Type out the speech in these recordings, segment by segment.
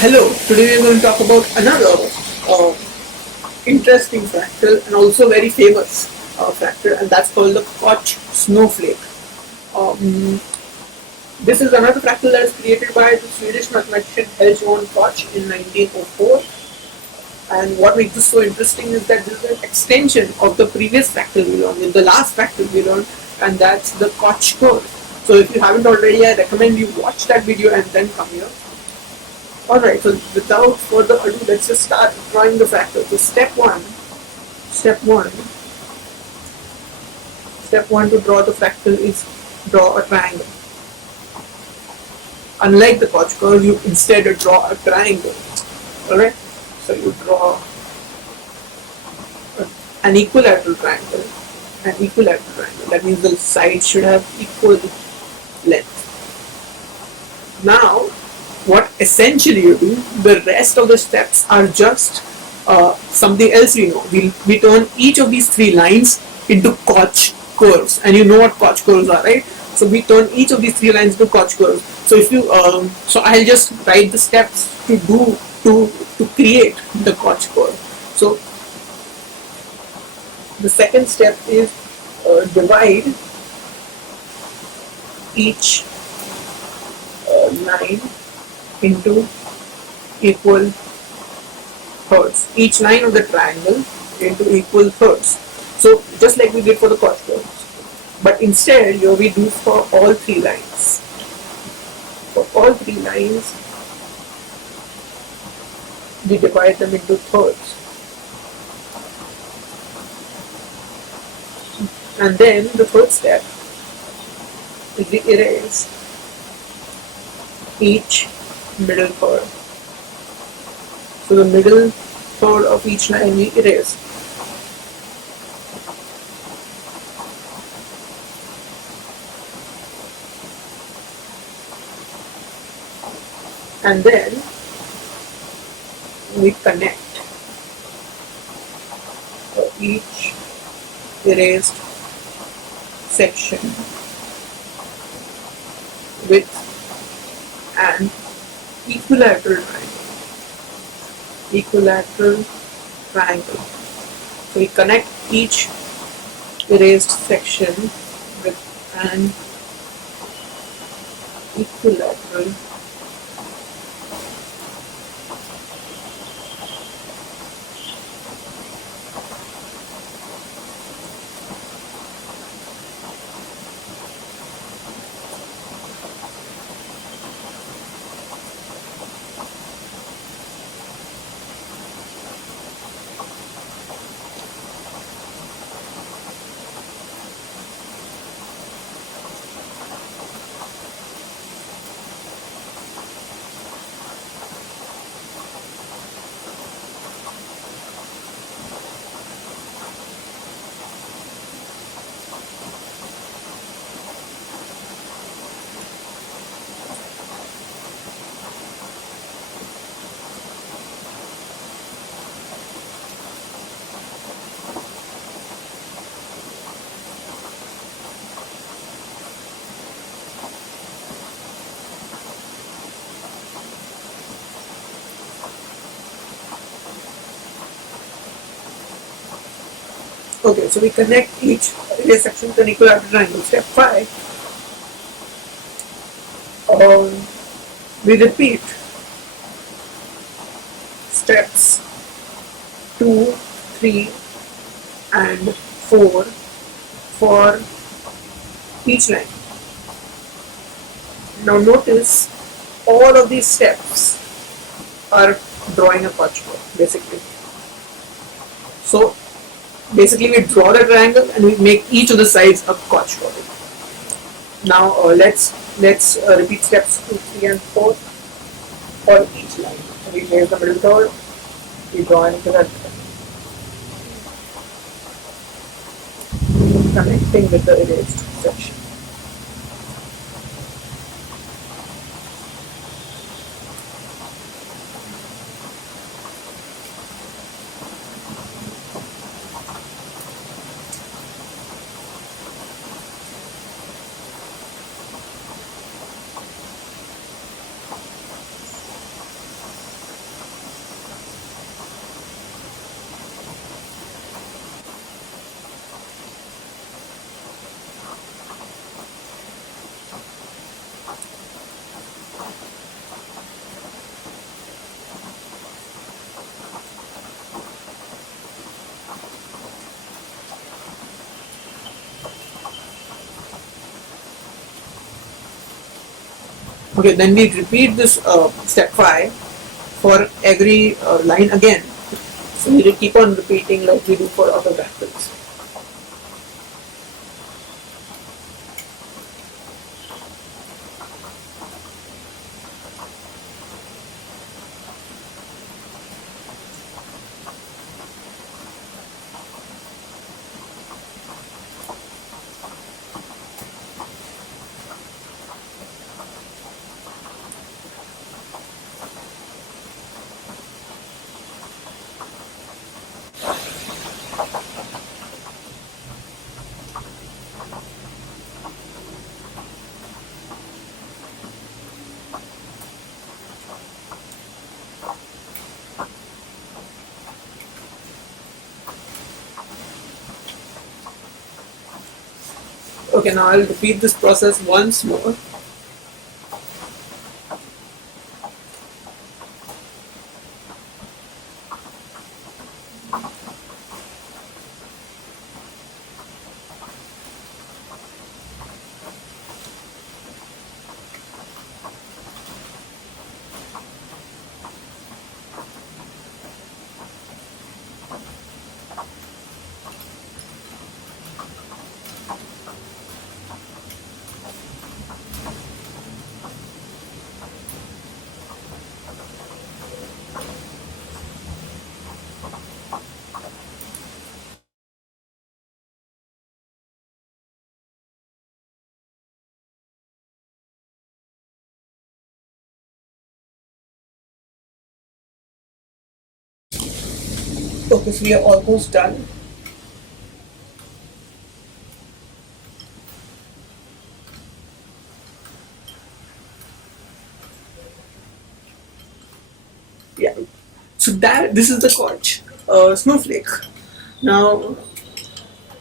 Hello, today we are going to talk about another uh, interesting fractal and also very famous fractal, and that's called the Koch snowflake. Um, this is another fractal that is created by the Swedish mathematician Helge von Koch in 1904. And what makes this so interesting is that this is an extension of the previous fractal we learned, the last fractal we learned, and that's the Koch curve. So if you haven't already, I recommend you watch that video and then come here. Alright, so without further ado, let's just start drawing the fractal. So step one to draw the fractal is draw a triangle. Unlike the Koch curve, you instead draw a triangle. Alright, so you draw an equilateral triangle. That means the sides should have equal length. Now, what essentially you do, the rest of the steps are just something else we know. We turn each of these three lines into Koch curves, and you know what Koch curves are, right? So we turn each of these three lines into Koch curves. So if you, so I'll just write the steps to create the Koch curve. So the second step is divide each line into equal thirds. Each line of the triangle into equal thirds. So just like we did for the Koch curve, but instead here we do for all three lines. For all three lines, we divide them into thirds. And then the third step is we erase each middle third. So the middle third of each line we erase. And then we connect each erased section with an equilateral triangle. So we connect each erased section with an equilateral Okay, so we connect each erased section to an equilateral triangle. Step 5, we repeat steps 2, 3 and 4 for each line. Now notice all of these steps are drawing a Koch curve basically. So basically we draw the triangle and we make each of the sides a Koch curve. Now let's repeat steps 2, 3 and 4 for each line. So we place the middle third, we draw an equilateral connecting with the erased section. Okay, then we repeat this step 5 for every line again. So we keep on repeating like we do for other fractals. Okay, now I'll repeat this process once more. Okay, so we are almost done. Yeah. So that this is the Koch snowflake. Now,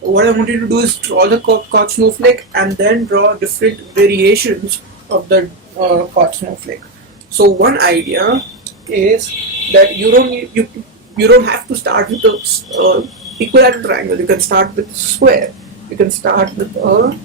what I want you to do is draw the Koch snowflake and then draw different variations of the Koch snowflake. So one idea is that you don't have to start with the equilateral triangle. You can start with square. You can start with a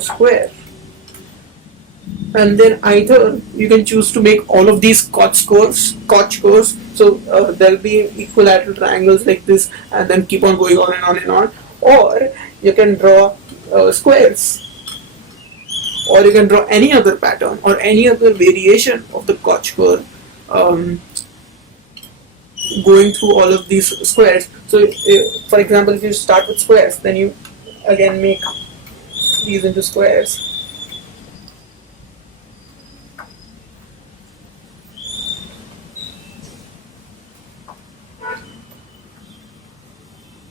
square, and then either you can choose to make all of these Koch curves. So there'll be equilateral triangles like this, and then keep on going on and on and on. Or you can draw squares, or you can draw any other pattern or any other variation of the Koch curve, um, going through all of these squares. So, for example, if you start with squares, then you again make these into squares.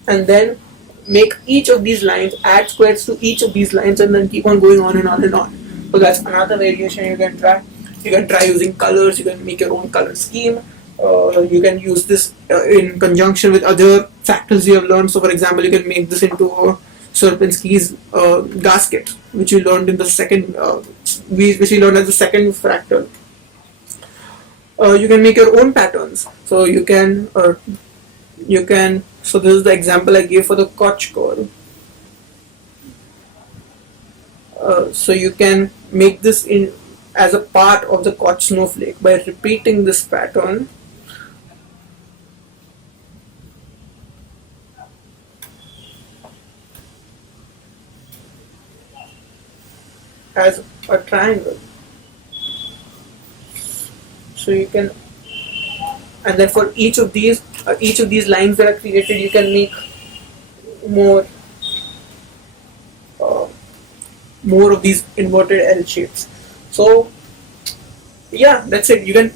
And then make each of these lines, add squares to each of these lines, and then keep on going on and on and on. So that's another variation you can try. You can try using colors. You can make your own color scheme. You can use this in conjunction with other fractals you have learned. So, for example, you can make this into a Sierpinski's gasket, which you learned in the second, which you learned as the second fractal. You can make your own patterns. So you can. So this is the example I gave for the Koch curve. So you can make this in as a part of the Koch snowflake by repeating this pattern as a triangle. So you can, and then for each of these lines that are created, you can make more uh, more of these inverted L shapes. So yeah, that's it. You can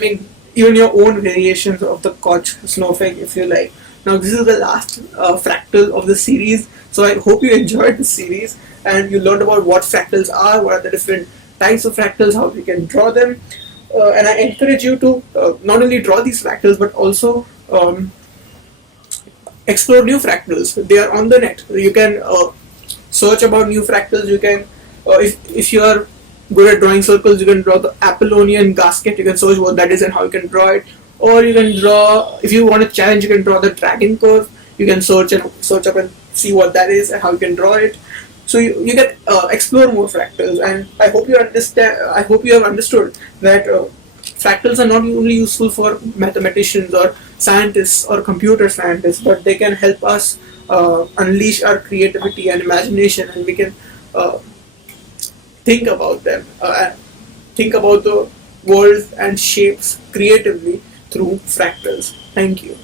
make even your own variations of the Koch snowflake if you like. Now this is the last fractal of the series. So I hope you enjoyed this series and you learned about what fractals are, what are the different types of fractals, how we can draw them. And I encourage you to not only draw these fractals but also explore new fractals. They are on the net. You can search about new fractals. You can, if you are good at drawing circles, you can draw the Apollonian gasket. You can search what that is and how you can draw it. Or you can draw, if you want a challenge, you can draw the dragon curve. You can search up and see what that is and how you can draw it. So you can explore more fractals, and I hope you understand. I hope you have understood that fractals are not only useful for mathematicians or scientists or computer scientists, but they can help us unleash our creativity and imagination, and we can uh, think about them and think about the world and shapes creatively through fractals. Thank you.